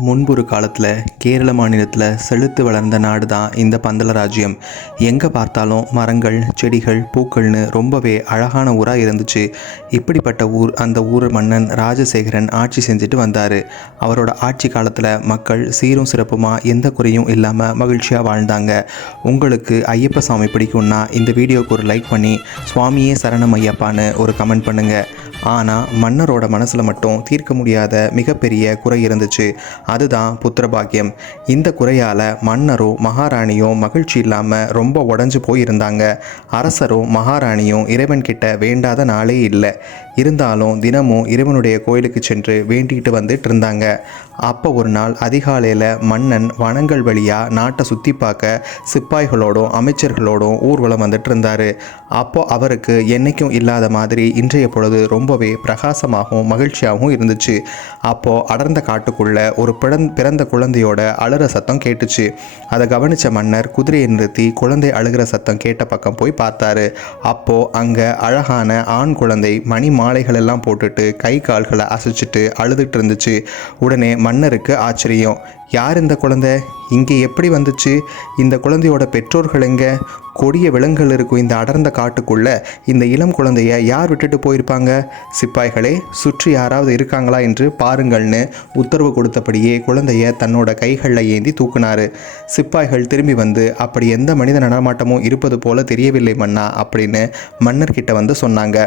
முன்பொரு காலத்தில் கேரள மாநிலத்தில் செழுத்து வளர்ந்த நாடு தான் இந்த பந்தல ராஜ்யம். எங்கே பார்த்தாலும் மரங்கள் செடிகள் பூக்கள்னு ரொம்பவே அழகான ஊராக இருந்துச்சு. இப்படிப்பட்ட ஊர் அந்த ஊர் மன்னன் ராஜசேகரன் ஆட்சி செஞ்சுட்டு வந்தார். அவரோட ஆட்சி காலத்தில் மக்கள் சீரும் சிறப்புமாக எந்த குறையும் இல்லாமல் மகிழ்ச்சியாக வாழ்ந்தாங்க. உங்களுக்கு ஐயப்ப சாமி பிடிக்கும்னா இந்த வீடியோக்கு ஒரு லைக் பண்ணி சுவாமியே சரணம் ஐயப்பான்னு ஒரு கமெண்ட் பண்ணுங்கள் ஆனால் மன்னரோட மனசில் மட்டும் தீர்க்க முடியாத மிகப்பெரிய குறை இருந்துச்சு. அதுதான் புத்திரபாக்கியம். இந்த குறையால் மன்னரும் மகாராணியும் மகிழ்ச்சி இல்லாமல் ரொம்ப உடஞ்சு போயிருந்தாங்க. அரசரும் மகாராணியும் இறைவன்கிட்ட வேண்டாத நாளே இல்லை. இருந்தாலும் தினமும் இறைவனுடைய கோயிலுக்கு சென்று வேண்டிகிட்டு வந்துட்டு இருந்தாங்க. அப்போ ஒரு நாள் அதிகாலையில் மன்னன் வனங்கள் வழியாக நாட்டை சுற்றி பார்க்க சிப்பாய்களோடும் அமைச்சர்களோடும் ஊர்வலம் வந்துட்டு இருந்தார். அப்போ அவருக்கு என்றைக்கும் இல்லாத மாதிரி இன்றைய பொழுது ரொம்பவே பிரகாசமாகவும் மகிழ்ச்சியாகவும் இருந்துச்சு. அப்போது அடர்ந்த காட்டுக்குள்ளே ஒரு பிறந் பிறந்த குழந்தையோட அழுகிற சத்தம் கேட்டுச்சு. அதை கவனித்த மன்னர் குதிரையை நிறுத்தி குழந்தை அழுகிற சத்தம் கேட்ட பக்கம் போய் பார்த்தாரு. அப்போது அங்கே அழகான ஆண் குழந்தை மணி மாலைகள் எல்லாம் போட்டுட்டு கை கால்களை அசைச்சிட்டு அழுதுட்டு இருந்துச்சு. உடனே மன்னருக்கு ஆச்சரியம். யார் இந்த குழந்தை? இங்கே எப்படி வந்துச்சு? இந்த குழந்தையோட பெற்றோர்கள் எங்கே? கொடிய விலங்குகள் இருக்கும் இந்த அடர்ந்த காட்டுக்குள்ள இந்த இளம் குழந்தைய யார் விட்டுட்டு போயிருப்பாங்க? சிப்பாய்களே சுற்றி யாராவது இருக்காங்களா என்று பாருங்கள்னு உத்தரவு கொடுத்தபடியே குழந்தைய தன்னோட கைகளில் ஏந்தி தூக்குனாரு. சிப்பாய்கள் திரும்பி வந்து அப்படி எந்த மனித நடமாட்டமும் இருப்பது போல தெரியவில்லை மன்னா அப்படின்னு மன்னர்கிட்ட வந்து சொன்னாங்க.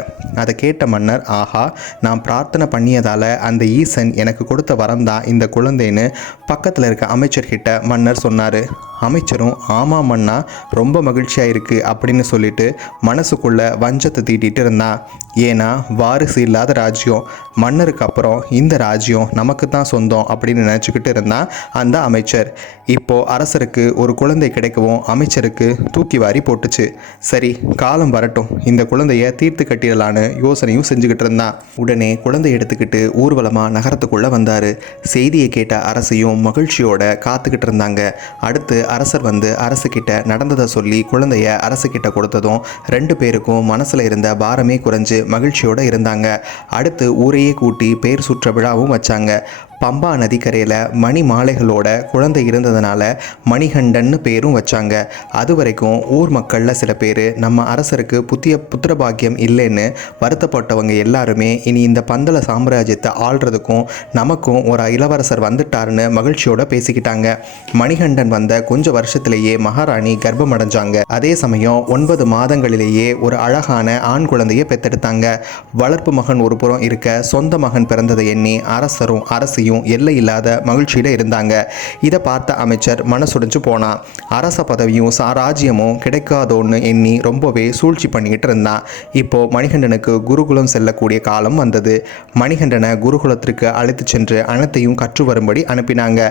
அதை கேட்ட மன்னர் ஆஹா நான் பிரார்த்தனை பண்ணியதால அந்த ஈசன் எனக்கு கொடுத்த வரம் தான் இந்த குழந்தைன்னு பக்கத்தில் இருக்க அமைச்சர்கிட்ட மன்னர் சொன்னார். அமைச்சரும் ஆமாம் மன்னா ரொம்ப மகிழ்ச்சி மகிழ்ச்சியாக இருக்குது அப்படின்னு சொல்லிட்டு மனசுக்குள்ள வஞ்சத்தை தீட்டிட்டு இருந்தான் ஏன்னா வாரிசு இல்லாத ராஜ்யம் மன்னருக்கு அப்புறம் இந்த ராஜ்யம் நமக்கு தான் சொந்தம் அப்படின்னு நினச்சிக்கிட்டு இருந்தான் அந்த அமைச்சர். இப்போது அரசருக்கு ஒரு குழந்தை கிடைக்கவும் அமைச்சருக்கு தூக்கி வாரி போட்டுச்சு. சரி காலம் வரட்டும். இந்த குழந்தைய தீர்த்து கட்டிடலான்னு யோசனையும் செஞ்சுக்கிட்டு இருந்தான் உடனே குழந்தை எடுத்துக்கிட்டு ஊர்வலமாக நகரத்துக்குள்ளே வந்தார். செய்தியை கேட்ட அரசையும் மகிழ்ச்சியோட காத்துக்கிட்டு இருந்தாங்க. அடுத்து அரசர் வந்து அரசுக்கிட்ட நடந்ததை சொல்லி குழந்தைய அரசுக்கிட்ட கொடுத்ததும் ரெண்டு பேருக்கும் மனசில் இருந்த பாரமே குறைஞ்சு மகிழ்ச்சியோட இருந்தாங்க. அடுத்து ஊரையே கூட்டி பேர் சுற்ற விழாவும் வச்சாங்க. பம்பா நதிக்கரையில் மணி மாலைகளோட குழந்தை இருந்ததுனால மணிகண்டன்னு பேரும் வச்சாங்க. அது வரைக்கும் ஊர் மக்களில் சில பேர் நம்ம அரசருக்கு புத்திய புத்திரபாக்கியம் இல்லைன்னு வருத்தப்பட்டவங்க எல்லாருமே இனி இந்த பந்தல சாம்ராஜ்யத்தை ஆள்றதுக்கும் நமக்கும் ஒரு இளவரசர் வந்துட்டாருன்னு மகிழ்ச்சியோட பேசிக்கிட்டாங்க. மணிகண்டன் வந்த கொஞ்சம் வருஷத்திலேயே மகாராணி கர்ப்பம் அடைஞ்சாங்க அதே சமயம் ஒன்பது மாதங்களிலேயே ஒரு அழகான ஆண் குழந்தையை பெத்தெடுத்தாங்க வளர்ப்பு மகன் ஒரு புறம் இருக்க சொந்த மகன் பிறந்ததை எண்ணி அரசரும் அரசியும் எல்லை இல்லாத மகிழ்ச்சியில் இருந்தாங்க. இதை பார்த்த அமைச்சர் மனசுடைஞ்சு போனான். அரச பதவியும் சாராஜ்யமும் கிடைக்காதோன்னு எண்ணி ரொம்பவே சூழ்ச்சி பண்ணிக்கிட்டு இருந்தான். இப்போ மணிகண்டனுக்கு குருகுலம் செல்லக்கூடிய காலம் வந்தது. மணிகண்டனை குருகுலத்திற்கு அழைத்து சென்று அனைத்தையும் கற்று வரும்படி அனுப்பினாங்க.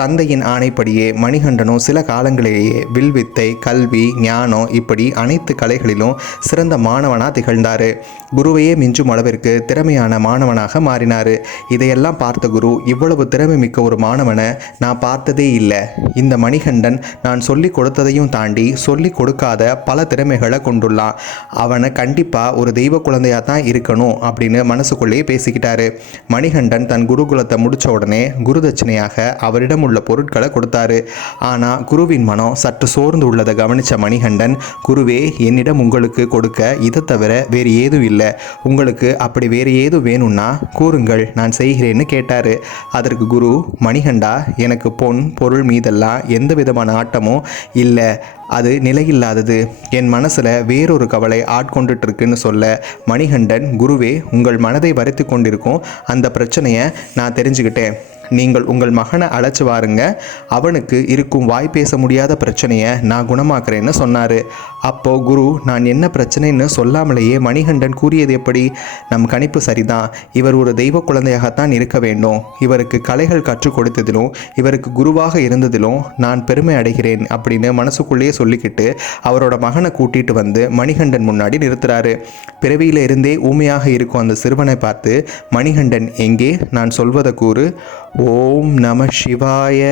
தந்தையின் ஆணைப்படியே மணிகண்டனும் சில காலங்களிலேயே வில்வித்தை கல்வி ஞானம் இப்படி அனைத்து கலைகளிலும் சிறந்த மாணவனாக திகழ்ந்தார். குருவையே மிஞ்சும் அளவிற்கு திறமையான மாணவனாக மாறினார். இதையெல்லாம் பார்த்த குரு இவ்வளவு திறமை மிக்க ஒரு மாணவனை நான் பார்த்ததே இல்லை. இந்த மணிகண்டன் நான் சொல்லி கொடுத்ததையும் தாண்டி சொல்லி கொடுக்காத பல திறமைகளை கொண்டுள்ளான். அவனை கண்டிப்பாக ஒரு தெய்வ குழந்தையாக தான் இருக்கணும் அப்படின்னு மனசுக்குள்ளேயே பேசிக்கிட்டாரு. மணிகண்டன் தன் குருகுலத்தை முடித்த உடனே குருதட்சணையாக அவரிடம் உள்ள பொருட்களை கொடுத்தாரு. ஆனால் குருவின் மனம் சற்று சோர்ந்து உள்ளதை கவனித்த மணிகண்டன் குருவே என்னிடம் உங்களுக்கு கொடுக்க இதை தவிர வேறு ஏதும் இல்லை. உங்களுக்கு அப்படி வேறு ஏதும் வேணும்னா கூறுங்கள் நான் செய்கிறேன்னு கேட்டார். அதற்கு குரு மணிகண்டா எனக்கு பொன் பொருள் மீதெல்லாம் எந்த விதமான ஆட்டமும் இல்லை. அது நிலையில்லாதது. என் மனசில் வேறொரு கவலை ஆட்கொண்டுட்டு இருக்குன்னு சொல்ல மணிகண்டன் குருவே உங்கள் மனதை வருத்தி கொண்டிருக்கும் அந்த பிரச்சனையை நான் தெரிஞ்சுக்கிட்டேன். நீங்கள் உங்கள் மகனை அழைச்சி வாருங்க. அவனுக்கு இருக்கும் வாய் பேச முடியாத பிரச்சனையை நான் குணமாக்குறேன்னு சொன்னார். அப்போ குரு நான் என்ன பிரச்சனைன்னு சொல்லாமலேயே மணிகண்டன் கூறியது எப்படி? நம் கணிப்பு சரிதான். இவர் ஒரு தெய்வ குழந்தையாகத்தான் இருக்க வேண்டும். இவருக்கு கலைகள் கற்றுக் கொடுத்ததிலும் இவருக்கு குருவாக இருந்ததிலும் நான் பெருமை அடைகிறேன் அப்படின்னு மனசுக்குள்ளேயே சொல்லிக்கிட்டு அவரோட மகனை கூட்டிட்டு வந்து மணிகண்டன் முன்னாடி நிறுத்துறாரு. பிறவியில இருந்தே ஊமையாக இருக்கும் அந்த சிறுவனை பார்த்து மணிகண்டன் எங்கே? நான் சொல்வதை கூறு. ஓம் நம சிவாய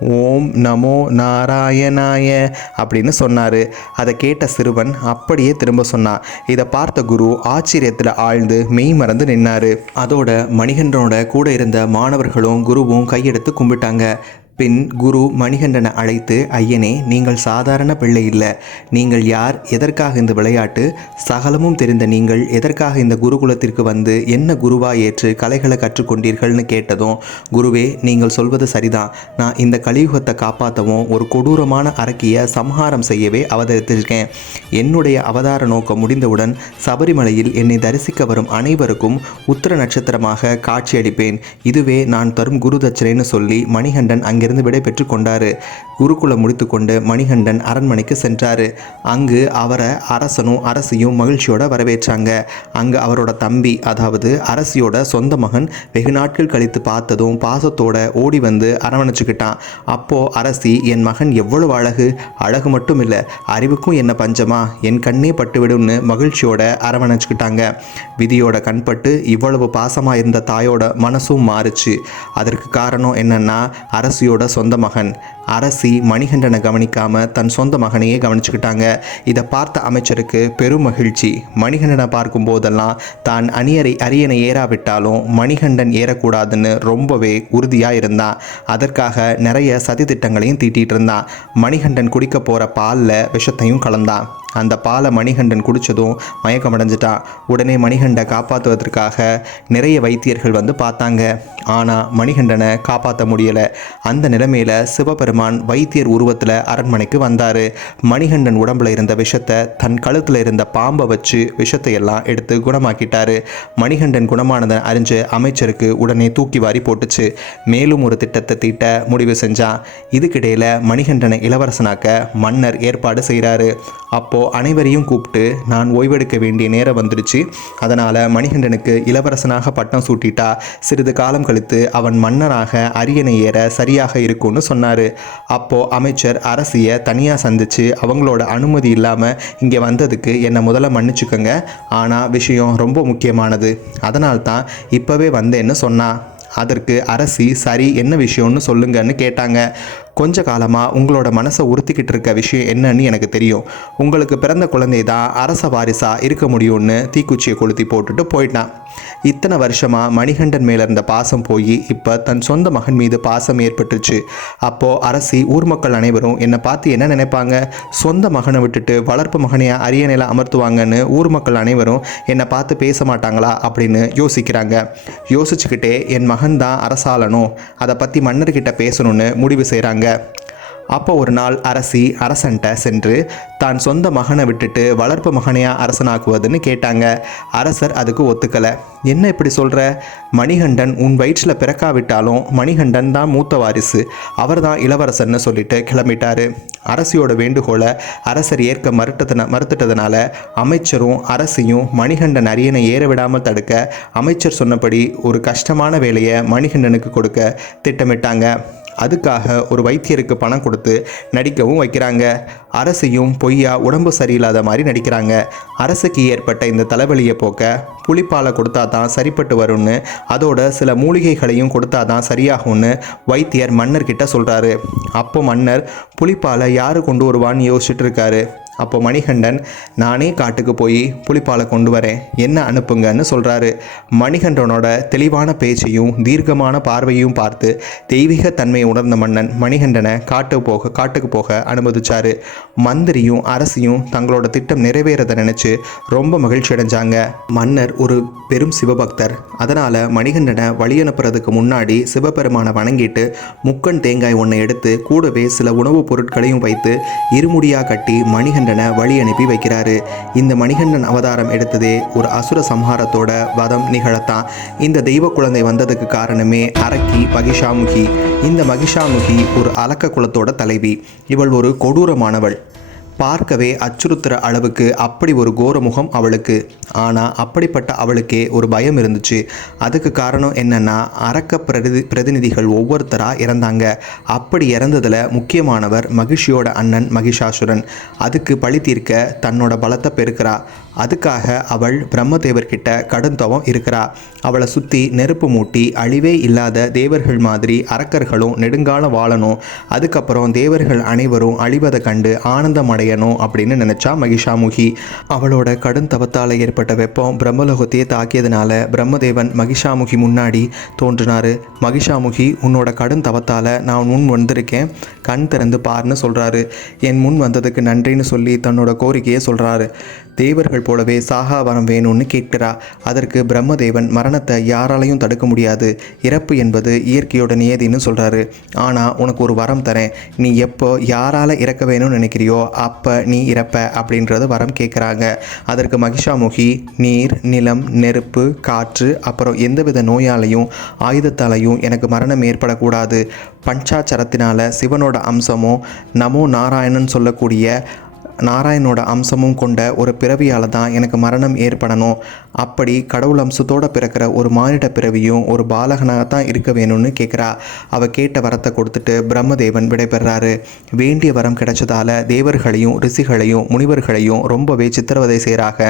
ஓம் நமோ நாராயணாய அப்படின்னு சொன்னார். அதை கேட்ட சிறுவன் அப்படியே திரும்ப சொன்னான் இதை பார்த்த குரு ஆச்சரியத்தில் ஆழ்ந்து மெய் மறந்து நின்னார். அதோட மணிகண்டனோட கூட இருந்த மாணவர்களும் குருவும் கையெடுத்து கும்பிட்டாங்க. பின் குரு மணிகண்டனை அழைத்து ஐயனே நீங்கள் சாதாரண பிள்ளை இல்லை. நீங்கள் யார்? எதற்காக இந்த விளையாட்டு? சகலமும் தெரிந்த நீங்கள் எதற்காக இந்த குருகுலத்திற்கு வந்து என்ன குருவா ஏற்று கலைகளை கற்றுக்கொண்டீர்கள்னு கேட்டதும் குருவே நீங்கள் சொல்வது சரிதான். நான் இந்த கலியுகத்தை காப்பாற்றவும் ஒரு கொடூரமான அரக்கியை சம்ஹாரம் செய்யவே அவதரித்திருக்கேன். என்னுடைய அவதார நோக்கம் முடிந்தவுடன் சபரிமலையில் என்னை தரிசிக்க வரும் அனைவருக்கும் உத்திர நட்சத்திரமாக காட்சியளிப்பேன். இதுவே நான் தரும் குரு தட்சணைன்னு சொல்லி மணிகண்டன் அங்கே இருந்து விடை பெற்று கொண்டாரு. குருகுலம் முடித்துக்கொண்டு மணிகண்டன் அரண்மனைக்கு சென்றார். அங்கு அவரை அரசனும் அரசியும் மகிழ்ச்சியோட வரவேற்றாங்க. அங்கு அவரோட தம்பி அதாவது அரசியோட சொந்த மகன் வெகு நாட்கள் கழித்து பார்த்ததும் பாசத்தோட ஓடி வந்து அரவணைச்சுக்கிட்டான். அப்போது அரசி என் மகன் எவ்வளவு அழகு? அழகு மட்டும் இல்லை அறிவுக்கும் என்ன பஞ்சமா? என் கண்ணே பட்டுவிடும்னு மகிழ்ச்சியோட அரவணைச்சுக்கிட்டாங்க. விதியோட கண்பட்டு இவ்வளவு பாசமாக இருந்த தாயோட மனசும் மாறுச்சு. அதற்கு காரணம் என்னன்னா அரசியோட சொந்த மகன். அரசி மணிகண்டனை கவனிக்காம தன் சொந்த மகனையே கவனிச்சுக்கிட்டாங்க. இதை பார்த்த அமைச்சருக்கு பெரும் மகிழ்ச்சி. மணிகண்டனை பார்க்கும் போதெல்லாம் தான் அணியரை அரியணை ஏறாவிட்டாலும் மணிகண்டன் ஏறக்கூடாதுன்னு ரொம்பவே உறுதியாக இருந்தான். அதற்காக நிறைய சதி திட்டங்களையும் தீட்டிட்டு இருந்தான். மணிகண்டன் குடிக்க போகிற பாலில் விஷத்தையும் கலந்தான். அந்த பாலை மணிகண்டன் குடித்ததும் மயக்கம் அடைஞ்சிட்டான் உடனே மணிகண்டை காப்பாற்றுவதற்காக நிறைய வைத்தியர்கள் வந்து பார்த்தாங்க. ஆனால் மணிகண்டனை காப்பாற்ற முடியலை. அந்த நிலைமையில் சிவபெருமான் வைத்தியர் உருவத்தில் அரண்மனைக்கு வந்தார். மணிகண்டன் உடம்புல இருந்த விஷத்தை தன் கழுத்தில் இருந்த பாம்பை வச்சு விஷத்தை எல்லாம் எடுத்து குணமாக்கிட்டார். மணிகண்டன் குணமானதை அறிஞ்சு அமைச்சருக்கு உடனே தூக்கி வாரி போட்டுச்சு. மேலும் ஒரு திட்டத்தை தீட்ட முடிவு செஞ்சான் இதுக்கிடையில் மணிகண்டனை இளவரசனாக்க மன்னர் ஏற்பாடு செய்கிறாரு அப்போ அப்போது அனைவரையும் கூப்பிட்டு நான் ஓய்வெடுக்க வேண்டிய நேரம் வந்துருச்சு அதனால் மணிகண்டனுக்கு இளவரசனாக பட்டம் சூட்டிட்டா சிறிது காலம் கழித்து அவன் மன்னராக அரியணை ஏற சரியாக இருக்கும்னு சொன்னார். அப்போது அமைச்சர் அரசியை தனியாக சந்தித்து அவங்களோட அனுமதி இல்லாமல் இங்கே வந்ததுக்கு என்னை முதல்ல மன்னிச்சுக்கோங்க. ஆனால் விஷயம் ரொம்ப முக்கியமானது. அதனால்தான் தான் இப்போவே வந்தேன்னு சொன்னா. அதற்கு அரசி சரி என்ன விஷயம்னு சொல்லுங்கன்னு கேட்டாங்க. கொஞ்ச காலமாக உங்களோட மனசை உறுத்திக்கிட்டு இருக்க விஷயம் என்னன்னு எனக்கு தெரியும். உங்களுக்கு பிறந்த குழந்தை தான் அரச வாரிசாக இருக்க முடியும்னு தீக்குச்சியை கொளுத்தி போட்டுட்டு போயிட்டான். இத்தனை வருஷமாக மணிகண்டன் மேலே இருந்த பாசம் போய் இப்போ தன் சொந்த மகன் மீது பாசம் ஏற்பட்டுருச்சு. அப்போது அரசி ஊர் மக்கள் அனைவரும் என்னை பார்த்து என்ன நினைப்பாங்க? சொந்த மகனை விட்டுட்டு வளர்ப்பு மகனையாக அரியணையில் அமர்த்துவாங்கன்னு ஊர் மக்கள் அனைவரும் என்னை பார்த்து பேச மாட்டாங்களா அப்படின்னு யோசிக்கிறாங்க. யோசிச்சுக்கிட்டே என் மகன் தான் அரசாளனும் அதை பற்றி மன்னர்கிட்ட பேசணும்னு முடிவு செய்கிறாங்க அப்போ ஒரு நாள் அரசி அரசன்ட்ட சென்று தான் சொந்த மகனை விட்டுட்டு வளர்ப்பு மகனையா அரசனாக்குவதுன்னு கேட்டாங்க. அரசர் அதுக்கு ஒத்துக்கலை. என்ன இப்படி சொல்கிற மணிகண்டன் உன் வயிற்றில் பிறக்காவிட்டாலும் மணிகண்டன் தான் மூத்த வாரிசு. அவர் தான் இளவரசர்னு சொல்லிட்டு கிளம்பிட்டாரு. அரசியோட வேண்டுகோளை அரசர் ஏற்க மறுத்ததுன மறுத்துட்டதுனால அமைச்சரும் அரசியும் மணிகண்டன் அரியணை ஏற விடாமல் தடுக்க அமைச்சர் சொன்னபடி ஒரு கஷ்டமான வேலையை மணிகண்டனுக்கு கொடுக்க திட்டமிட்டாங்க. அதுக்காக ஒரு வைத்தியருக்கு பணம் கொடுத்து நடிக்கவும் வைக்கிறாங்க. அரசையும் பொய்யா உடம்பு சரியில்லாத மாதிரி நடிக்கிறாங்க. அரசுக்கு ஏற்பட்ட இந்த தலைவலியை போக்க புளிப்பாலை கொடுத்தா தான் சரிப்பட்டு வரும்னு அதோட சில மூலிகைகளையும் கொடுத்தா தான் சரியாகும்னு வைத்தியர் மன்னர்கிட்ட சொல்கிறாரு அப்போ மன்னர் புளிப்பாலை யார் கொண்டு வருவான்னு யோசிச்சுட்டு இருக்காரு. அப்போ மணிகண்டன் நானே காட்டுக்கு போய் புலிப்பாலை கொண்டு வரேன். என்ன அனுப்புங்கன்னு சொல்கிறாரு மணிகண்டனோட தெளிவான பேச்சையும் தீர்க்கமான பார்வையும் பார்த்து தெய்வீக தன்மையை உணர்ந்த மன்னன் மணிகண்டனை காட்டு போக காட்டுக்கு போக அனுமதிச்சாரு. மந்திரியும் அரசியும் தங்களோட திட்டம் நிறைவேறதை நினச்சி ரொம்ப மகிழ்ச்சி அடைஞ்சாங்க. மன்னர் ஒரு பெரும் சிவபக்தர். அதனால் மணிகண்டனை வழி அனுப்புறதுக்கு முன்னாடி சிவபெருமானை வணங்கிட்டு முக்கன் தேங்காய் ஒன்றை எடுத்து கூடவே சில உணவுப் பொருட்களையும் வைத்து இருமுடியாக கட்டி மணிகண்டன் வழி அனுப்பி வைக்கிறாரு. இந்த மணிகண்டன் அவதாரம் எடுத்ததே ஒரு அசுர சம்ஹாரத்தோட வதம் நிகழத்தான். இந்த தெய்வ குழந்தை வந்ததுக்கு காரணமே அரக்கி மகிஷாமுகி. இந்த மகிஷாமுகி ஒரு அலக்க குலத்தோட தலைவி. இவள் ஒரு கொடூரமானவள். பார்க்கவே அச்சுறுத்துகிற அளவுக்கு அப்படி ஒரு கோரமுகம் அவளுக்கு. ஆனால் அப்படிப்பட்ட அவளுக்கே ஒரு பயம் இருந்துச்சு. அதுக்கு காரணம் என்னன்னா அரக்க பிரதி பிரதிநிதிகள் ஒவ்வொருத்தராக இறந்தாங்க. அப்படி இறந்ததில் முக்கியமானவர் மகிஷியோட அண்ணன் மகிஷாசுரன். அதுக்கு பழி தீர்க்க தன்னோட பலத்தை பெருக்கிறா. அதுக்காக அவள் பிரம்மதேவர்கிட்ட கடும் தவம் இருக்கிறா. அவளை சுற்றி நெருப்பு மூட்டி அழிவே இல்லாத தேவர்கள் மாதிரி அரக்கர்களும் நெடுங்காலம் வாழணும். அதுக்கப்புறம் தேவர்கள் அனைவரும் அழிவதை கண்டு ஆனந்தம் அடையணும் அப்படின்னு நினச்சா மகிஷாமுகி. அவளோட கடும் தவத்தால் ஏற்பட்ட வெப்பம் பிரம்மலோகத்தையே தாக்கியதுனால பிரம்மதேவன் மகிஷாமுகி முன்னாடி தோன்றினாரு. மகிஷாமுகி உன்னோட கடும் தவத்தால் நான் முன் வந்திருக்கேன். கண் திறந்து பாருன்னு சொல்கிறாரு என் முன் வந்ததுக்கு நன்றின்னு சொல்லி தன்னோட கோரிக்கையை சொல்கிறாரு தேவர்கள் போலவே சாகா வரம் வேணும்னு கேட்கிறா. அதற்கு பிரம்மதேவன் மரணத்தை யாராலையும் தடுக்க முடியாது. இறப்பு என்பது இயற்கையோட நியதின்னு சொல்கிறாரு ஆனால் உனக்கு ஒரு வரம் தரேன். நீ எப்போ யாரால் இறக்க வேணும்னு நினைக்கிறியோ அப்போ நீ இறப்ப அப்படின்றது வரம் கேட்குறாங்க. அதற்கு மகிஷாமுகி நீர் நிலம் நெருப்பு காற்று அப்புறம் எந்தவித நோயாலையும் ஆயுதத்தாலையும் எனக்கு மரணம் ஏற்படக்கூடாது. பஞ்சாச்சரத்தினால சிவனோட அம்சமும் நமோ நாராயணன் சொல்லக்கூடிய நாராயணோட அம்சமும் கொண்ட ஒரு பிறவியால் தான் எனக்கு மரணம் ஏற்படணும். அப்படி கடவுள் அம்சத்தோடு பிறக்கிற ஒரு மானிட பிறவியும் ஒரு பாலகனாக தான் இருக்க வேணும்னு கேட்குறா அவள் கேட்ட வரத்தை கொடுத்துட்டு பிரம்மதேவன் விடைபெறாரு. வேண்டிய வரம் கிடைச்சதால தேவர்களையும் ரிஷிகளையும் முனிவர்களையும் ரொம்பவே சித்திரவதை செய்கிறாங்க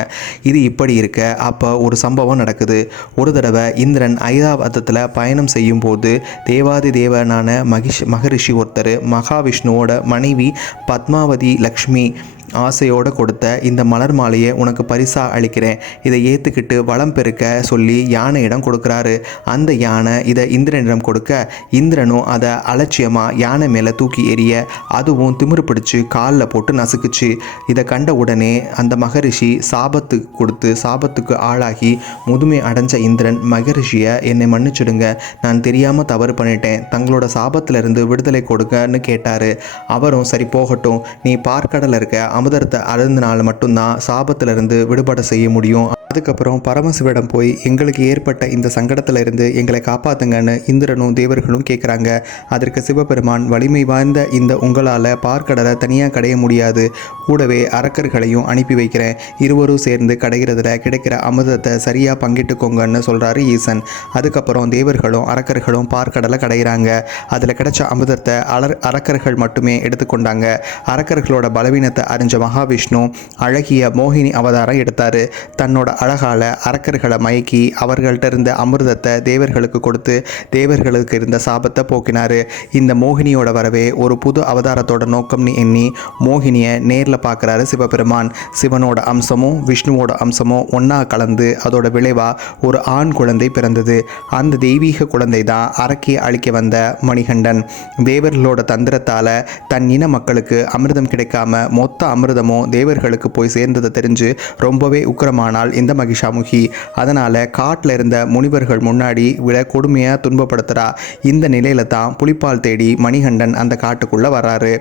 இது இப்படி இருக்க அப்போ ஒரு சம்பவம் நடக்குது. ஒரு தடவை இந்திரன் ஐராவதத்தில் பயணம் செய்யும் போது தேவாதி தேவனான மகிஷ் மகரிஷி ஒருத்தர் மகாவிஷ்ணுவோட மனைவி பத்மாவதி லக்ஷ்மி ஆசையோடு கொடுத்த இந்த மலர் மாலையை உனக்கு பரிசா அளிக்கிறேன். இதை ஏற்றுக்கிட்டு வளம் பெருக்க சொல்லி யானையிடம் கொடுக்குறாரு. அந்த யானை இதை இந்திரனிடம் கொடுக்க இந்திரனும் அதை அலட்சியமாக யானை மேலே தூக்கி எறிய அதுவும் திமிரு பிடிச்சி காலில் போட்டு நசுக்குச்சு. இதை கண்ட உடனே அந்த மகரிஷி சாபத்து கொடுத்து சாபத்துக்கு ஆளாகி முதுமை அடைஞ்ச இந்திரன் மகரிஷியை என்னை மன்னிச்சிடுங்க. நான் தெரியாமல் தவறு பண்ணிட்டேன். தங்களோட சாபத்திலிருந்து விடுதலை கொடுங்கன்னு கேட்டார். அவரும் சரி போகட்டும். நீ பார்க்கடலில் இருக்க அமுதரத்தை அருந்தினால் மட்டும்தான் சாபத்திலிருந்து விடுபட செய்ய முடியும். அதுக்கப்புறம் பரமசிவிடம் போய் எங்களுக்கு ஏற்பட்ட இந்த சங்கடத்துல இருந்து எங்களை காப்பாத்துங்கன்னு இந்திரனும் தேவர்களும் கேட்குறாங்க. அதற்கு சிவபெருமான் வலிமை வாய்ந்த இந்த உங்களால் பார்க்கடலை தனியாக கடைய முடியாது. கூடவே அரக்கர்களையும் அனுப்பி வைக்கிறேன். இருவரும் சேர்ந்து கடைகிறதுல கிடைக்கிற அமுதத்தை சரியாக பங்கிட்டுக்கோங்கன்னு சொல்கிறாரு ஈசன். அதுக்கப்புறம் தேவர்களும் அரக்கர்களும் பார்க்கடலை கடைகிறாங்க. அதில் கிடைச்ச அமுதத்தை அலர் அரக்கர்கள் மட்டுமே எடுத்துக்கொண்டாங்க. அரக்கர்களோட பலவீனத்தை அறிஞ்ச மகாவிஷ்ணு அழகிய மோகினி அவதாரம் எடுத்தார். தன்னோட அழகால அரக்கர்களை மயக்கி அவர்கள்ட்ட இருந்த அமிர்தத்தை தேவர்களுக்கு கொடுத்து தேவர்களுக்கு இருந்த சாபத்தை போக்கினார். இந்த மோகினியோட வரவே ஒரு புது அவதாரத்தோட நோக்கம்னு எண்ணி மோகினியை நேரில் பார்க்குறாரு சிவபெருமான். சிவனோட அம்சமும் விஷ்ணுவோட அம்சமும் ஒன்றா கலந்து அதோட விளைவாக ஒரு ஆண் குழந்தை பிறந்தது. அந்த தெய்வீக குழந்தை தான் அரக்கி அழிக்க வந்த மணிகண்டன். தேவர்களோட தந்திரத்தால் தன் இன மக்களுக்கு அமிர்தம் கிடைக்காம மொத்த அமிர்தமும் தேவர்களுக்கு போய் சேர்ந்ததை தெரிஞ்சு ரொம்பவே உக்கிரமானால் இந்த மகிஷாமுகி. அதனால் காட்டில் இருந்த முனிவர்கள் முன்னாடி விட கொடுமையாக துன்பப்படுத்துகிறா இந்த நிலையில தான் புலிப்பால் தேடி மணிகண்டன் அந்த காட்டுக்குள்ளே வராரு.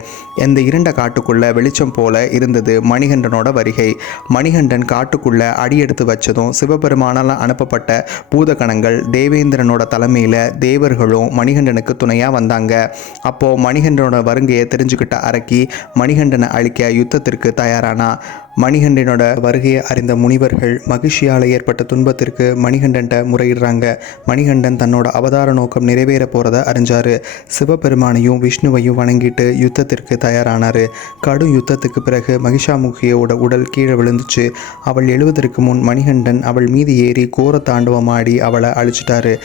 இந்த இருண்ட காட்டுக்குள்ளே வெளிச்சம் போல இருந்தது மணிகண்டனோட வருகை. மணிகண்டன் காட்டுக்குள்ளே அடியெடுத்து வச்சதும் சிவபெருமானால் அனுப்பப்பட்ட பூதகணங்கள் தேவேந்திரனோட தலைமையில் தேவர்களும் மணிகண்டனுக்கு துணையாக வந்தாங்க. அப்போது மணிகண்டனோட வருங்கையை தெரிஞ்சுக்கிட்ட அரக்கி மணிகண்டனை அழிக்க யுத்தத்திற்கு தயாரானா? மணிகண்டனோட வருகையை அறிந்த முனிவர்கள் மகிழ்ச்சியால் ஏற்பட்ட துன்பத்திற்கு மணிகண்டன்ட்ட முறையிடுறாங்க. மணிகண்டன் தன்னோட அவதார நோக்கம் நிறைவேற போகிறத அறிஞ்சாரு. சிவபெருமானையும் விஷ்ணுவையும் வணங்கிட்டு யுத்தத்திற்கு தயாரானாரு. கடும் யுத்தத்துக்கு பிறகு மகிஷாமுகியோட உடல் கீழே விழுந்துச்சு. அவள் எழுவதற்கு முன் மணிகண்டன் அவள் மீது ஏறி கோர தாண்டவமாடி அவளை அழிச்சிட்டாரு.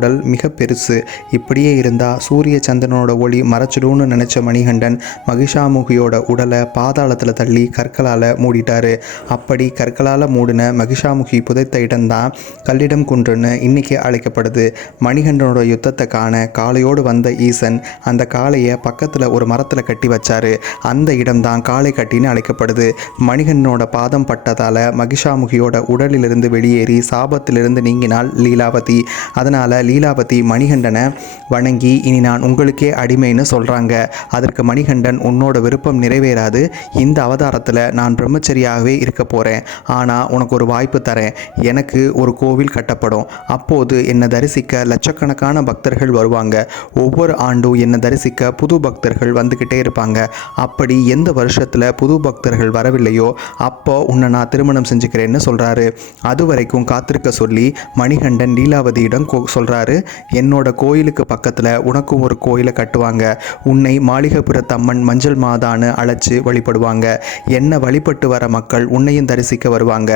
உடல் மிக பெருசு. இப்படியே இருந்தால் சூரிய சந்திரனோட ஒளி மறைச்சிடும்னு நினச்ச மணிகண்டன் மகிஷாமுகியோட உடலை பாதாளத்தில் தள்ளி கற்களால் மூடிட்டாரு. அப்படி கற்களால் மூடின மகிஷாமுகி புதைத்த இடம்தான் கல்லிடம் குன்றுன்னு இன்னைக்கு அழைக்கப்படுது. மணிகண்டனோட யுத்தத்தை காண காளையோடு வந்த ஈசன் அந்த காளையை பக்கத்தில் ஒரு மரத்தில் கட்டி வச்சாரு. அந்த இடம்தான் காளை கட்டின்னு அழைக்கப்படுது. மணிகண்டனோட பாதம் பட்டதால் மகிஷாமுகியோட உடலிலிருந்து வெளியேறி சாபத்திலிருந்து நீங்கினால் லீலாவதி. அதனால் லீலாவதி மணிகண்டனை வணங்கி இனி நான் உங்களுக்கே அடிமைன்னு சொல்கிறாங்க அதற்கு மணிகண்டன் உன்னோட விருப்பம் நிறைவேறாது. இந்த அவதாரத்தில் நான் பிரம்மச்சரியாகவே இருக்க போகிறேன் ஆனால் உனக்கு ஒரு வாய்ப்பு தரேன். எனக்கு ஒரு கோவில் கட்டப்படும். அப்போது என்னை தரிசிக்க லட்சக்கணக்கான பக்தர்கள் வருவாங்க. ஒவ்வொரு ஆண்டும் என்னை தரிசிக்க புது பக்தர்கள் வந்துக்கிட்டே இருப்பாங்க. அப்படி எந்த வருஷத்தில் புது பக்தர்கள் வரவில்லையோ அப்போ உன்னை நான் திருமணம் செஞ்சுக்கிறேன்னு சொல்கிறாரு அது வரைக்கும் காத்திருக்க சொல்லி மணிகண்டன் லீலாவதியிடம் சொல்கிறார் சொல்கிறாரு என்னோட கோயிலுக்கு பக்கத்தில் உனக்கும் ஒரு கோயிலை கட்டுவாங்க. உன்னை மாளிகைபுரத்தம்மன் மஞ்சள் மாதான்னு அழைச்சி வழிபடுவாங்க. என்னை வழிபட்டு வர மக்கள் உன்னையும் தரிசிக்க வருவாங்க.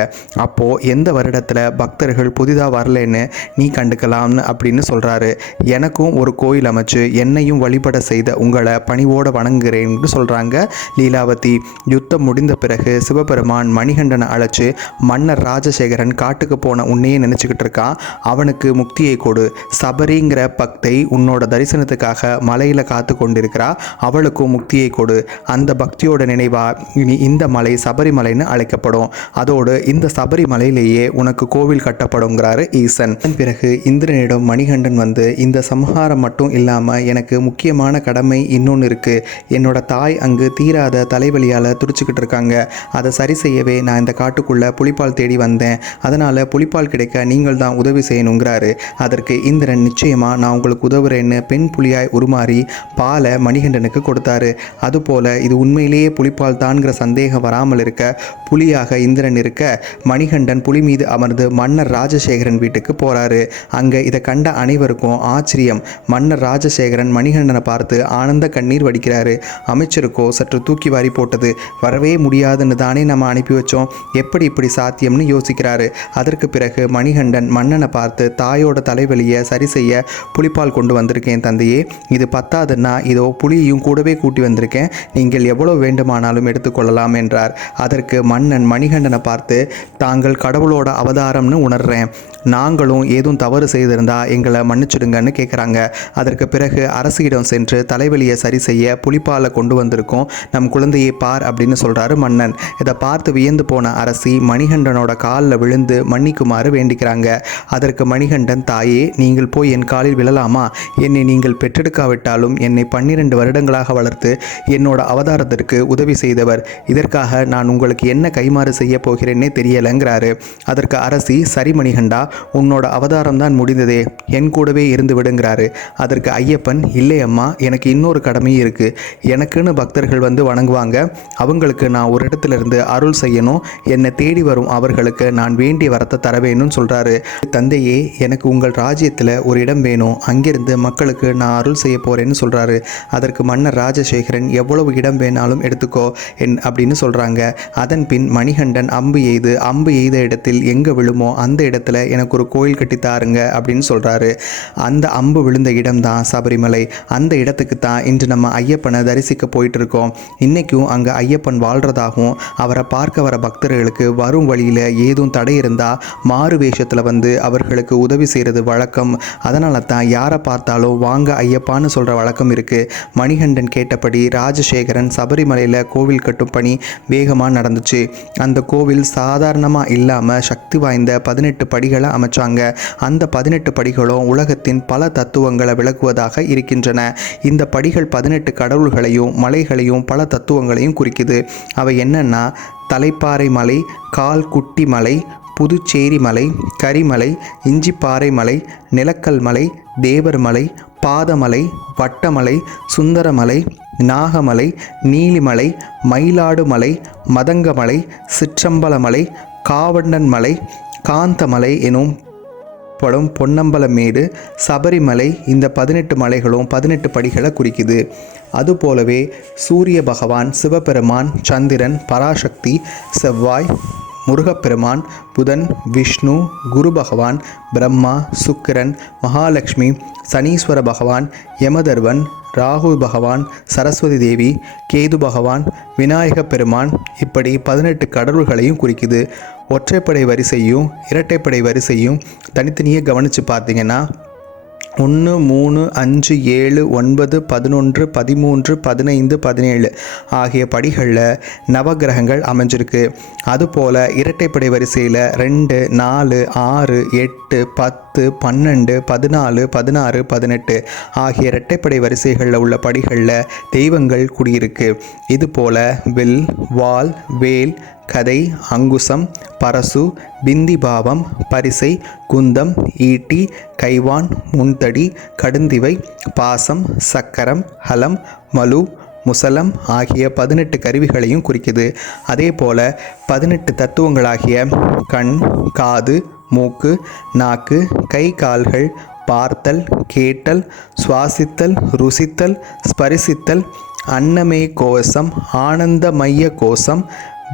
அப்போது எந்த வருடத்தில் பக்தர்கள் புதிதாக வரலன்னு நீ கண்டுக்கலாம்னு அப்படின்னு சொல்கிறாரு எனக்கும் ஒரு கோயில் அமைச்சு என்னையும் வழிபட செய்த உங்களை பணிவோடு வணங்குகிறேன்னு சொல்கிறாங்க லீலாவதி. யுத்தம் முடிந்த பிறகு சிவபெருமான் மணிகண்டனை அழைச்சு மன்னர் ராஜசேகரன் காட்டுக்கு போன உன்னையே நினச்சிக்கிட்டு இருக்கான். அவனுக்கு முக்தியை கொடு. சபரிங்கிற பக்தை உன்னோட தரிசனத்துக்காக மலையில் காத்து கொண்டிருக்கிறா அவளுக்கும் முக்தியை கொடு. அந்த பக்தியோட நினைவா இனி இந்த மலை சபரிமலைன்னு அழைக்கப்படும். அதோடு இந்த சபரிமலையிலேயே உனக்கு கோவில் கட்டப்படுங்கிறாரு ஈசன். அதன் பிறகு இந்திரனிடம் மணிகண்டன் வந்து இந்த சம்ஹாரம் மட்டும் இல்லாமல் எனக்கு முக்கியமான கடமை இன்னொன்று இருக்குது என்னோட தாய் அங்கு தீராத தலைவலியால் துடிச்சுக்கிட்டு இருக்காங்க. அதை சரி செய்யவே நான் இந்த காட்டுக்குள்ளே புலிப்பால் தேடி வந்தேன். அதனால் புலிப்பால் கிடைக்க நீங்கள் தான் உதவி செய்யணுங்கிறாரு. அதற்கு இந்திரன் நிச்சயமாக நான் உங்களுக்கு உதவுறேன்னு பெண் புலியாய் உருமாறி பாலை மணிகண்டனுக்கு கொடுத்தாரு. அதுபோல இது உண்மையிலேயே புலிப்பால் தான்கிற சந்தேகம் வராமல் இருக்க புலியாக இந்திரன் இருக்க மணிகண்டன் புலி மீது அமர்ந்து மன்னர் ராஜசேகரன் வீட்டுக்கு போறாரு. அங்கே இதை கண்ட அனைவருக்கும் ஆச்சரியம். மன்னர் ராஜசேகரன் மணிகண்டனை பார்த்து ஆனந்த கண்ணீர் வடிக்கிறாரு. அமைச்சருக்கோ சற்று தூக்கி வாரி போட்டது வரவே முடியாதுன்னு தானே நம்ம அனுப்பி வச்சோம். எப்படி இப்படி சாத்தியம்னு யோசிக்கிறாரு. அதற்கு பிறகு மணிகண்டன் மன்னனை பார்த்து தாயோட தலைவலியை சரி செய்ய புலிப்பால் கொண்டு வந்திருக்கேன் தந்தையே. இது பத்தாதுன்னா இதோ புலியையும் கூடவே கூட்டி வந்திருக்கேன். நீங்கள் எவ்வளவு வேண்டுமானாலும் எடுத்துக்கொள்ளலாம் என்றார். அதற்கு மன்னன் மணிகண்டனை பார்த்து தாங்கள் கடவுளோட அவதாரம்னு உணர்றேன். நாங்களும் ஏதும் தவறு செய்திருந்தா எங்களை மன்னிச்சிடுங்கன்னு கேட்குறாங்க அதற்கு பிறகு அரசியிடம் சென்று தலைவலியை சரி செய்ய புலிப்பாலை கொண்டு வந்திருக்கோம். நம் குழந்தையை பார் அப்படின்னு சொல்கிறாரு மன்னன். இதை பார்த்து வியந்து போன அரசி மணிகண்டனோட காலில் விழுந்து மன்னிக்குமாறு வேண்டிக்கிறாங்க. அதற்கு மணிகண்டன் தாயே நீங்கள் போய் என் காலில் விழலாமா? என்னை நீங்கள் பெற்றெடுக்காவிட்டாலும் என்னை பன்னிரண்டு வருடங்களாக வளர்த்து என்னோட அவதாரத்திற்கு உதவி செய்தவர். இதற்காக நான் உங்களுக்கு என்ன கைமாறு செய்ய போகிறேன்னே தெரியலைங்கிறாரு. அதற்கு அரசி சரி மணிகண்டா உன்னோட அவதாரம் தான் முடிந்ததே. என் கூடவே இருந்து விடுங்கிறாரு. அதற்கு ஐயப்பன் இல்லை அம்மா எனக்கு இன்னொரு கடமையும் இருக்கு. எனக்குன்னு பக்தர்கள் வந்து வணங்குவாங்க. அவங்களுக்கு நான் ஒரு இடத்துல இருந்து அருள் செய்யணும். என்னை தேடி வரும் அவர்களுக்கு நான் வேண்டிய வரத்தை தர வேணும்னு சொல்றாரு. தந்தையே எனக்கு உங்கள் ராஜ்யத்தில் ஒரு இடம் வேணும். அங்கிருந்து மக்களுக்கு நான் அருள் செய்ய போகிறேன்னு சொல்கிறாரு அதற்கு மன்னர் ராஜசேகரன் எவ்வளவு இடம் வேணாலும் எடுத்துக்கோ என் அப்படின்னு சொல்கிறாங்க அதன் பின் மணிகண்டன் அம்பு எய்து அம்பு எய்த இடத்தில் எங்கே விழுமோ அந்த இடத்துல எனக்கு ஒரு கோயில் கட்டி தாருங்க அப்படின்னு சொல்கிறாரு அந்த அம்பு விழுந்த இடம் தான் சபரிமலை. அந்த இடத்துக்கு தான் இன்று நம்ம ஐயப்பனை தரிசிக்க போயிட்டு இருக்கோம் அங்கே ஐயப்பன் வாழ்கிறதாகவும் அவரை பார்க்க வர பக்தர்களுக்கு வரும் வழியில் ஏதும் தடை இருந்தால் மாறு வேஷத்தில் வந்து அவர்களுக்கு உதவி செய்கிறது வழக்கம். அதனால தான் யாரை பார்த்தாலும் வாங்க ஐயப்பான்னு சொல்கிற வழக்கம் இருக்குது மணிகண்டன் கேட்டபடி ராஜசேகரன் சபரிமலையில் கோவில் கட்டும் பணி வேகமாக நடந்துச்சு. அந்த கோவில் சாதாரணமாக இல்லாமல் சக்தி வாய்ந்த பதினெட்டு படிகளை அமைச்சாங்க. அந்த பதினெட்டு படிகளும் உலகத்தின் பல தத்துவங்களை விளக்குவதாக இருக்கின்றன. இந்த படிகள் பதினெட்டு கடவுள்களையும் மலைகளையும் பல தத்துவங்களையும் குறிக்குது. அவை என்னென்னா தலைப்பாறை மலை கால் குட்டி மலை புதுச்சேரி மலை கரிமலை இஞ்சிப்பாறை மலை நிலக்கல் மலை தேவர் மலை பாதமலை வட்டமலை சுந்தரமலை நாகமலை நீலிமலை மயிலாடுமலை மதங்கமலை சிற்றம்பலமலை காவண்ணன் மலை காந்தமலை எனும் படும் பொன்னம்பலமேடு சபரிமலை இந்த பதினெட்டு மலைகளும் பதினெட்டு படிகளை குறிக்குது. அதுபோலவே சூரிய பகவான் சிவபெருமான் சந்திரன் பராசக்தி செவ்வாய் முருகப்பெருமான் புதன் விஷ்ணு குரு பகவான் பிரம்மா சுக்கிரன் மகாலட்சுமி சனீஸ்வர பகவான் யமதர்வன் ராகு பகவான் சரஸ்வதி தேவி கேது பகவான் விநாயக பெருமான் இப்படி பதினெட்டு கடவுள்களையும் குறிக்குது. ஒற்றைப்படை வரிசையும் இரட்டைப்படை வரிசையும் தனித்தனியே கவனித்து பார்த்தீங்கன்னா ஒன்று மூணு அஞ்சு ஏழு ஒன்பது பதினொன்று பதிமூன்று பதினைந்து பதினேழு ஆகிய படிகளில் நவகிரகங்கள் அமைஞ்சிருக்கு. அதுபோல் இரட்டைப்படை வரிசையில் ரெண்டு நாலு ஆறு எட்டு பத்து பன்னெண்டு பதினாலு பதினாறு பதினெட்டு ஆகிய இரட்டைப்படை வரிசைகளில் உள்ள படிகளில் தெய்வங்கள் குடியிருக்கு. இதுபோல் வில் வால் வேல் கதை அங்குசம் பரசு பிந்திபாவம் பரிசை குந்தம் ஈட்டி கைவான் முன்தடி கடுந்திவை பாசம் சக்கரம் ஹலம் மலு முசலம் ஆகிய பதினெட்டு கருவிகளையும் குறிக்குது. அதே போல பதினெட்டு தத்துவங்களாகிய கண் காது மூக்கு நாக்கு கை கால்கள் பார்த்தல் கேட்டல் சுவாசித்தல் ருசித்தல் ஸ்பரிசித்தல் அன்னமே கோசம் ஆனந்தமய கோசம்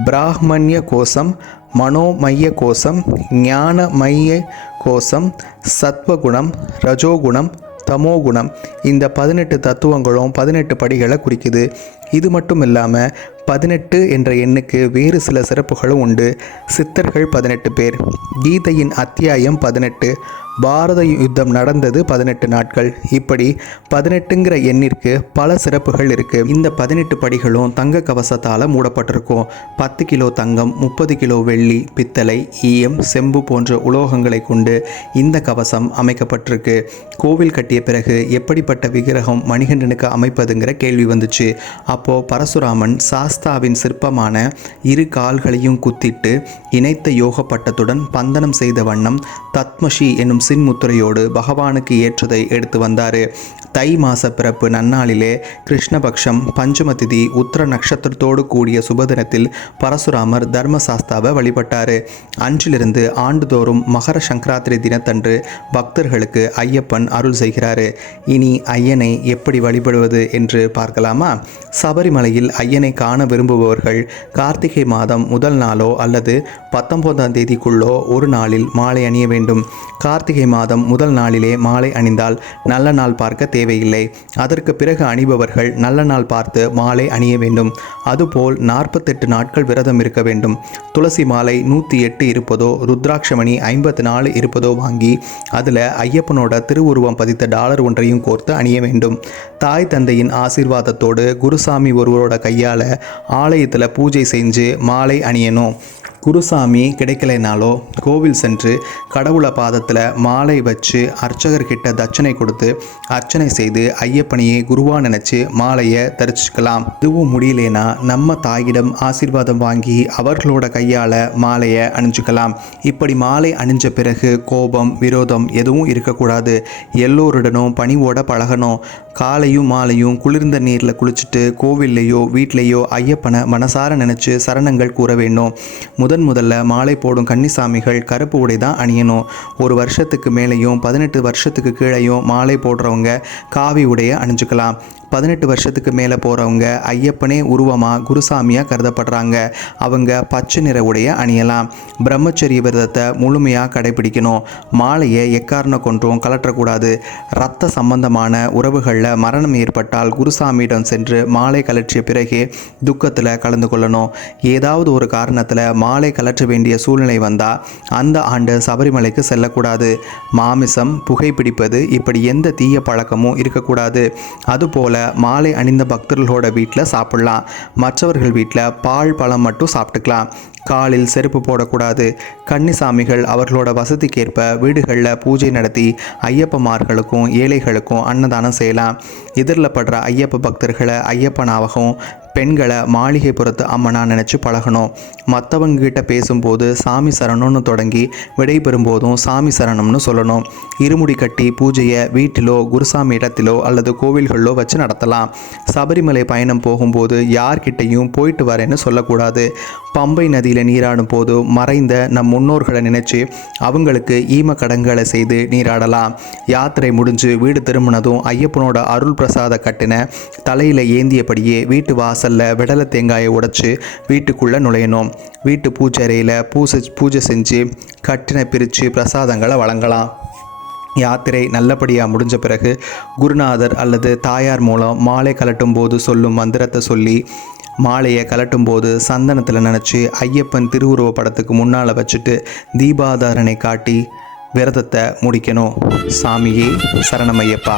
பிராஹ்மண்ய கோஷம் மனோமய கோஷம் ஞானமய கோஷம் சத்வகுணம் ரஜோகுணம் தமோகுணம். இந்த பதினெட்டு தத்துவங்களும் பதினெட்டு படிகளை குறிக்குது. இது மட்டும் இல்லாமல் பதினெட்டு என்ற எண்ணுக்கு வேறு சில சிறப்புகளும் உண்டு. சித்தர்கள் பதினெட்டு பேர். கீதையின் அத்தியாயம் பதினெட்டு. பாரத யுத்தம் நடந்தது பதினெட்டு நாட்கள். இப்படி பதினெட்டுங்கிற எண்ணிற்கு பல சிறப்புகள் இருக்குது இந்த பதினெட்டு படிகளும் தங்க கவசத்தால் மூடப்பட்டிருக்கும். பத்து கிலோ தங்கம் முப்பது கிலோ வெள்ளி பித்தளை ஈயம் செம்பு போன்ற உலோகங்களை கொண்டு இந்த கவசம் அமைக்கப்பட்டிருக்கு. கோவில் கட்டிய பிறகு எப்படிப்பட்ட விக்கிரகம் மணிகண்டனுக்கு அமைப்பதுங்கிற கேள்வி வந்துச்சு. அப்போ பரசுராமன் சாஸ்தாவின் சிற்பமான இரு கால்களையும் குத்திட்டு இணைத்த யோக பட்டத்துடன் பந்தனம் செய்த வண்ணம் தத்மஷி என்னும் சின்முத்திரையோடு பகவானுக்கு ஏற்றதை எடுத்து வந்தார். தை மாச பிறப்பு நன்னாளிலே கிருஷ்ணபக்ஷம் பஞ்சம திதி உத்தர நட்சத்திரத்தோடு கூடிய சுபதினத்தில் பரசுராமர் தர்மசாஸ்தாவை வழிபட்டார். அன்றிலிருந்து ஆண்டுதோறும் மகர சங்கராத்திரி தினத்தன்று பக்தர்களுக்கு ஐயப்பன் அருள் செய்கிறாரு. இனி ஐயனை எப்படி வழிபடுவது என்று பார்க்கலாமா? சபரிமலையில் ஐயனை காண விரும்புபவர்கள் கார்த்திகை மாதம் முதல் நாளோ அல்லது பத்தொன்பதாம் தேதிக்குள்ளோ ஒரு நாளில் மாலை அணிய வேண்டும். கார்த்திகை மாதம் முதல் நாளிலே மாலை அணிந்தால் நல்ல நாள் பார்க்க தேவையில்லை. அதற்கு பிறகு அணிபவர்கள் நல்ல நாள் பார்த்து மாலை அணிய வேண்டும். அதுபோல் நாற்பத்தெட்டு நாட்கள் விரதம் இருக்க வேண்டும். துளசி மாலை நூற்றி எட்டு இருப்பதோ ருத்ராட்சமணி ஐம்பத்தி நாலு இருப்பதோ வாங்கி அதில் ஐயப்பனோட திருவுருவம் பதித்த டாலர் ஒன்றையும் கோர்த்து அணிய வேண்டும். தாய் தந்தையின் ஆசீர்வாதத்தோடு குருசாமி ஒருவரோட கையால் ஆலயத்தில் பூஜை செஞ்சு மாலை அணியணும். குருசாமி கிடைக்கலைனாலோ கோவில் சென்று கடவுளை பாதத்தில் மாலை வச்சு அர்ச்சகர்கிட்ட தட்சணை கொடுத்து அர்ச்சனை செய்து ஐயப்பனையே குருவா நினச்சி மாலையை தரிச்சுக்கலாம் இதுவும் முடியலேனா நம்ம தாயிடம் ஆசீர்வாதம் வாங்கி அவர்களோட கையால் மாலையை அணிஞ்சுக்கலாம். இப்படி மாலை அணிஞ்ச பிறகு கோபம் விரோதம் எதுவும் இருக்கக்கூடாது. எல்லோருடனும் பணிவோட பழகணும். காலையும் மாலையும் குளிர்ந்த நீரில் குளிச்சுட்டு கோவில்லையோ வீட்லேயோ ஐயப்பனை மனசார நினச்சி சரணங்கள் கூற வேண்டும். முதன் முதல்ல மாலை போடும் கன்னிசாமிகள் கருப்பு உடை தான் அணியணும். ஒரு வருஷத்துக்கு மேலேயும் பதினெட்டு வருஷத்துக்கு கீழேயும் மாலை போடுறவங்க காவி உடையை அணிஞ்சுக்கலாம். பதினெட்டு வருஷத்துக்கு மேலே போகிறவங்க ஐயப்பனே உருவமாக குருசாமியாக கருதப்படுறாங்க. அவங்க பச்சை நிற உடைய அணியலாம். பிரம்மச்சரிய விரதத்தை முழுமையாக கடைபிடிக்கணும். மாலையை எக்காரணம் கொன்றும் கலற்றக்கூடாது. ரத்த சம்பந்தமான உறவுகளில் மரணம் ஏற்பட்டால் குருசாமியிடம் சென்று மாலை கலற்றிய பிறகே துக்கத்தில் கலந்து கொள்ளணும். ஏதாவது ஒரு காரணத்தில் மாலை கலற்ற வேண்டிய சூழ்நிலை வந்தால் அந்த ஆண்டு சபரிமலைக்கு செல்லக்கூடாது. மாமிசம் புகைப்பிடிப்பது இப்படி எந்த தீய பழக்கமும் இருக்கக்கூடாது. அதுபோல மாலை அணிந்த பக்தர்களோட வீட்டில் சாப்பிடலாம். மற்றவர்கள் வீட்டில் பால் பழம் மட்டும் சாப்பிட்டுக்கலாம். காலில் செருப்பு போடக்கூடாது. கன்னிசாமிகள் அவர்களோட வசதிக்கேற்ப வீடுகளில் பூஜை நடத்தி ஐயப்பமார்களுக்கும் ஏழைகளுக்கும் அன்னதானம் செய்யலாம். எதிரில் படுற ஐயப்ப பக்தர்களை ஐயப்பனாகவும் பெண்களை மாளிகைப்புறத்து அம்மனாக நினச்சி பழகணும். மற்றவங்க கிட்ட பேசும்போது சாமி சரணம்னு தொடங்கி விடைபெறும் போதும் சாமி சரணம்னு சொல்லணும். இருமுடி கட்டி பூஜையை வீட்டிலோ குருசாமி இடத்திலோ அல்லது கோவில்களிலோ வச்சு நடத்தலாம். சபரிமலை பயணம் போகும்போது யார்கிட்டையும் போயிட்டு வரேன்னு சொல்லக்கூடாது. பம்பை நதியில் நீராடும் போது மறைந்த நம் முன்னோர்களை நினைச்சு அவங்களுக்கு ஈம கடன்களை செய்து நீராடலாம். யாத்திரை முடிஞ்சு வீடு திரும்பினதும் ஐயப்பனோட அருள் பிரசாத கட்டின தலையில் ஏந்தியபடியே வீட்டு வாசலில் விடலை தேங்காயை உடைச்சி வீட்டுக்குள்ளே நுழையணும். வீட்டு பூஜை பூசை பூஜை செஞ்சு கட்டினை பிரித்து பிரசாதங்களை வழங்கலாம். யாத்திரை நல்லபடியாக முடிஞ்ச பிறகு குருநாதர் அல்லது தாயார் மூலம் மாலை கலட்டும் போது சொல்லும் மந்திரத்தை சொல்லி மாலையை கலட்டும் போது சந்தனத்தில் நினச்சி ஐயப்பன் திருவுருவ படத்துக்கு முன்னால் வச்சுட்டு தீபாதாரனை காட்டி விரதத்தை முடிக்கணும். சாமியே சரணமையப்பா.